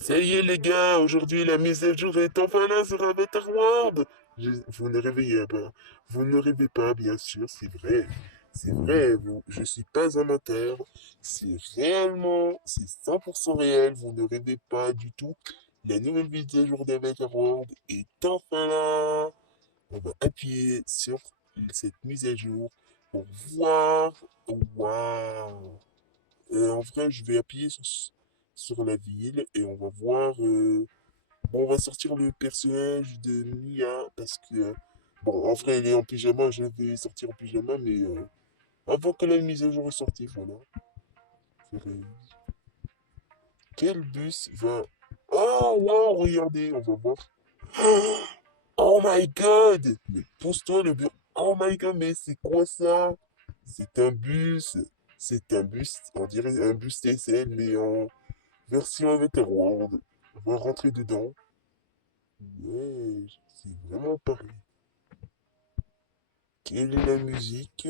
Ça y est les gars, aujourd'hui la mise à jour est enfin là sur Avatar World. Vous ne réveillez pas. Vous ne rêvez pas, bien sûr, c'est vrai. C'est vrai, je suis pas un amateur. C'est 100% réel, vous ne rêvez pas du tout. La nouvelle mise à jour d'Avatar World est enfin là. On va appuyer sur cette mise à jour pour voir. Waouh! En vrai, je vais appuyer sur la ville et on va voir. Bon, on va sortir le personnage de Mia parce que. Bon, en vrai, elle est en pyjama, je vais sortir en pyjama, mais avant que la mise à jour est sortie, voilà. Euh, Quel bus va. Oh, wow, regardez, on va voir. Oh my god! Mais pousse-toi le bus. Oh my god, mais c'est quoi ça? C'est un bus. C'est un bus, on dirait un bus TCL, mais en version Avatar World. On va rentrer dedans. Ouais, c'est vraiment pareil. Quelle est la musique?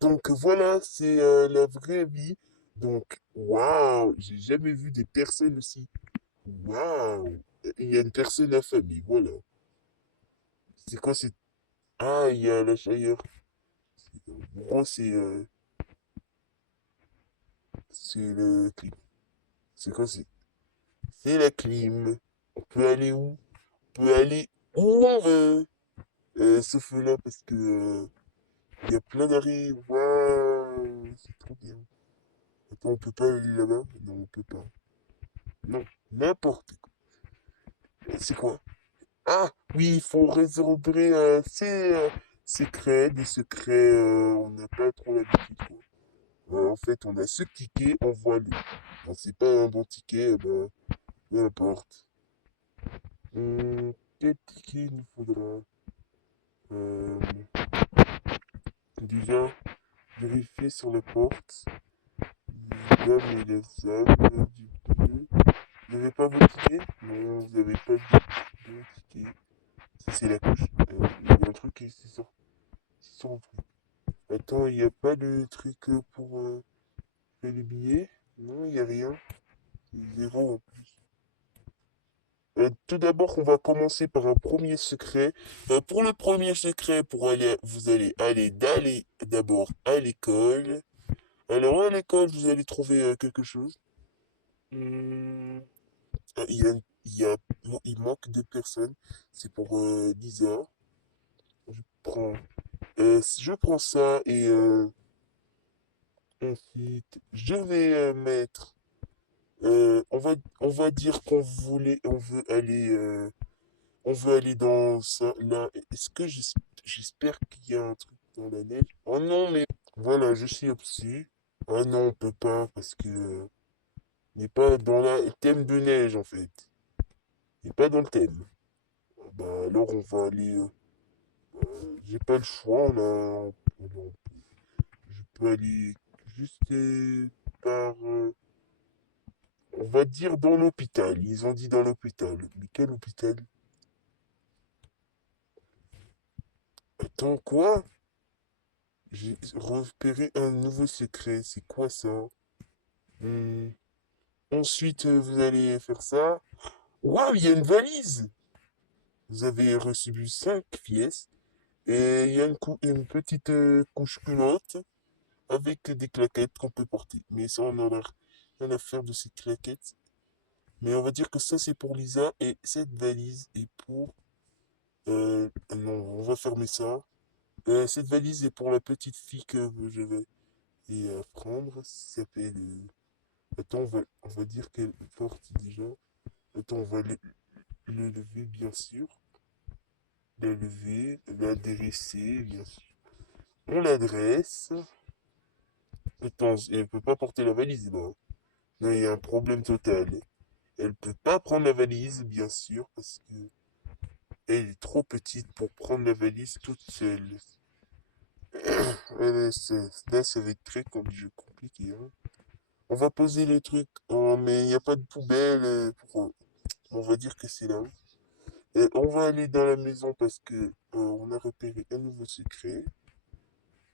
Donc voilà, c'est la vraie vie. Donc, waouh, j'ai jamais vu des personnes aussi. Waouh, il y a une personne affamée, voilà. C'est quoi c'est... Ah, il y a la chaleur. Moi, c'est le clim. C'est quoi c'est la clim. On peut aller où? On peut aller où on veut. Sauf là parce que il y a plein d'arrêts. Waouh, c'est trop bien. Attends, on peut pas aller là-bas? Non, on peut pas. Non, n'importe quoi. C'est quoi? Ah, oui, il faut résoudre ses secrets. Des secrets, on n'a pas trop l'habitude, quoi. En fait, on a ce ticket, on voit le. Bon, c'est pas un bon ticket, ben, peu importe. Quel ticket il nous faudra? Euh, Déjà, vérifier sur la porte. Gomme et les sables, du coup. Vous n'avez pas votre ticket? Non, vous n'avez pas de ticket. Ça, c'est la couche. Il y a un truc qui sort un truc. Attends, il n'y a pas de truc pour faire les billets? Non, il n'y a rien. C'est zéro en plus. Tout d'abord, on va commencer par un premier secret. Pour le premier secret, vous allez aller d'abord à l'école. Alors, à l'école, vous allez trouver quelque chose. Hmm, il y a, bon, il manque deux personnes. C'est pour Lisa. Je prends, je prends ça et ensuite, je vais mettre. On va dire on veut aller dans ça. Là, est-ce que j'espère qu'il y a un truc dans la neige? Oh non, mais voilà, je suis obsus. Ah non, on peut pas parce que on n'est pas dans le thème de neige en fait. On n'est pas dans le thème. Ah bah alors on va aller. J'ai pas le choix. Je peux aller juste par. On va dire dans l'hôpital. Ils ont dit dans l'hôpital. Mais quel hôpital? Attends, quoi? J'ai repéré un nouveau secret. C'est quoi ça? Hmm. Ensuite, vous allez faire ça. Waouh, il y a une valise! Vous avez reçu 5 pièces. Et il y a une petite couche culotte avec des claquettes qu'on peut porter. Mais ça, on en a rien à faire de ces claquettes. Mais on va dire que ça, c'est pour Lisa. Et cette valise est pour... non, on va fermer ça. Cette valise est pour la petite fille que je vais prendre. Ça s'appelle... Attends, on va dire qu'elle porte déjà. Attends, on va le lever, bien sûr. La lever, l'adresser, bien sûr. On l'adresse. Attends, elle peut pas porter la valise, là. Non, il y a un problème total. Elle peut pas prendre la valise, bien sûr, parce que elle est trop petite pour prendre la valise toute seule. Là, ça va être très compliqué, hein. On va poser le truc. Oh, mais il n'y a pas de poubelle. On va dire que c'est là. Et on va aller dans la maison parce que on a repéré un nouveau secret.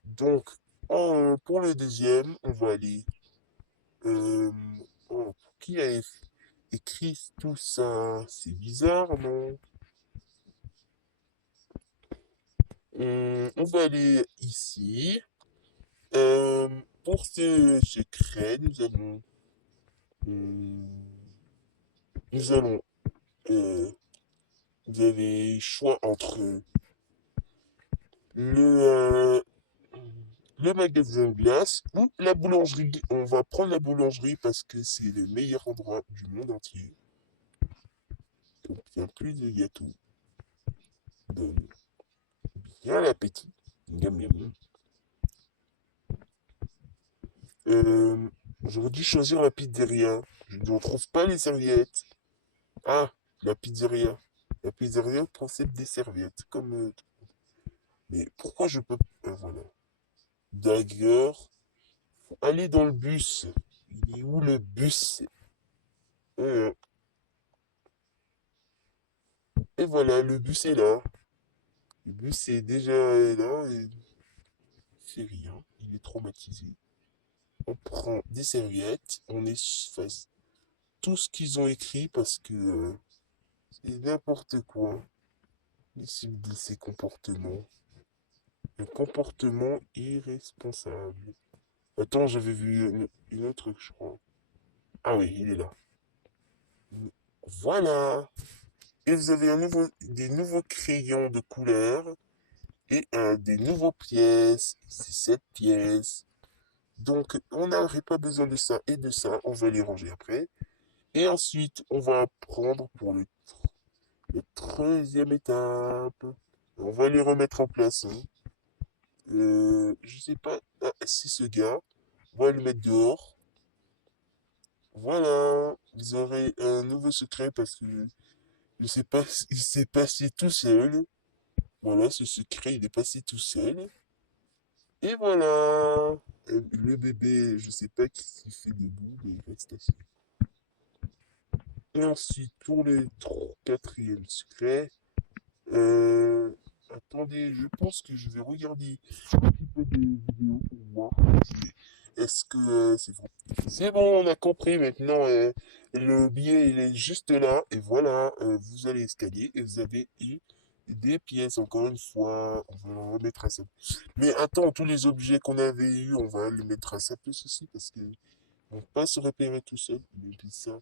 Donc, pour le deuxième, on va aller. Euh, oh, qui a fait? écrit tout ça? C'est bizarre, non? On va aller ici. Euh, pour ce secret, euh, nous allons, euh, vous avez choix entre le, le magasin de glace ou la boulangerie. On va prendre la boulangerie parce que c'est le meilleur endroit du monde entier. Donc, il y a plus de gâteaux. Bon, bien l'appétit. Miam, miam, miam. Euh, J'aurais dû choisir la pizzeria. Je ne trouve pas les serviettes. Ah, la pizzeria. La pizzeria possède des serviettes. Mais pourquoi je peux... voilà. D'ailleurs, faut aller dans le bus. Il est où le bus? Euh, Et voilà, le bus est là. Le bus est déjà là et c'est rien. Il est traumatisé. On prend des serviettes, on efface tout ce qu'ils ont écrit parce que c'est n'importe quoi. Les cibles de ces comportements. Un comportement irresponsable. Attends, j'avais vu une autre, je crois. Ah oui, il est là. Voilà. Et vous avez des nouveaux crayons de couleur et des nouveaux pièces. C'est 7 pièces. Donc, on n'aurait pas besoin de ça et de ça. On va les ranger après. Et ensuite, on va prendre pour le 13e étape. On va les remettre en place, hein. Je sais pas. Ah, c'est ce gars. On va le mettre dehors. Voilà. Vous aurez un nouveau secret parce que je sais pas, il s'est passé tout seul. Voilà, ce secret, il est passé tout seul. Et voilà. Le bébé, je sais pas qui s'y fait debout, mais il reste assis. Et ensuite, pour le quatrième secret, euh, attendez, je pense que je vais regarder un petit peu de vidéos pour voir est-ce que c'est bon. C'est bon, on a compris maintenant. Le billet, il est juste là. Et voilà, vous allez escalier et vous avez eu des pièces. Encore une fois, on va le remettre à ça. Mais attends, tous les objets qu'on avait eus, on va les mettre à sa place aussi parce que on va pas se repérer tout seul. Mais puis ça,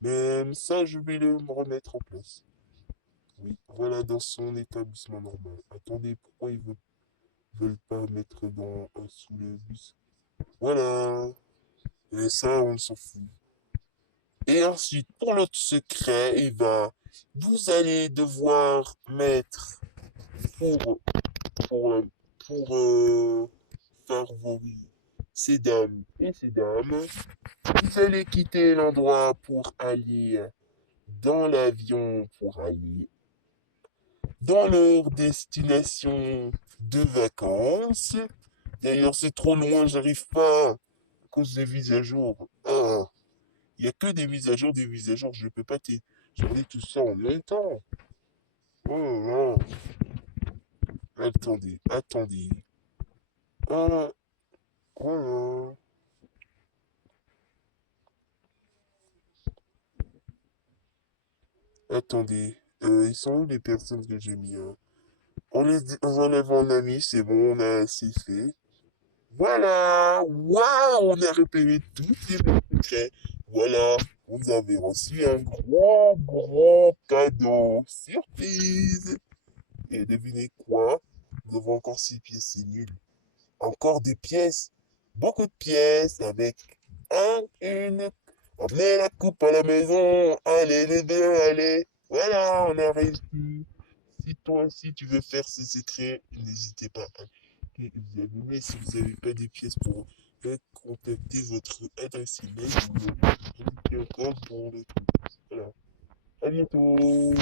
même ça, je vais le remettre en place. Oui, voilà, dans son établissement normal. Attendez, pourquoi veulent pas mettre sous le bus? Voilà. Et ça, on s'en fout. Et ensuite, pour l'autre secret, vous allez devoir mettre pour, pour, pour faire ces dames et ces dames, vous allez quitter l'endroit pour aller dans l'avion, pour aller dans leur destination de vacances. D'ailleurs, c'est trop loin, j'arrive pas à cause des mises à jour. Ah, il n'y a que des mises à jour, des mises à jour. Je peux pas télécharger tout ça en même temps. Oh là là. Attendez, attendez. Ah, voilà. Attendez. Ils sont où les personnes que j'ai mis, hein? On enlève en ami, c'est bon, on a assez fait. Voilà! Waouh! On a repéré tous les mots secrets. Voilà! Vous avez reçu un gros, gros cadeau. Surprise! Et devinez quoi? Nous avons encore 6 pièces, c'est nul. Encore des pièces. Beaucoup de pièces avec une. Emmenez la coupe à la maison. Allez les deux, allez. Voilà, on a réussi. Si toi aussi tu veux faire ces secrets, n'hésitez pas à vous abonner si vous n'avez pas des pièces pour contacter votre adresse email ou indiquer encore pour le truc. Voilà. À bientôt.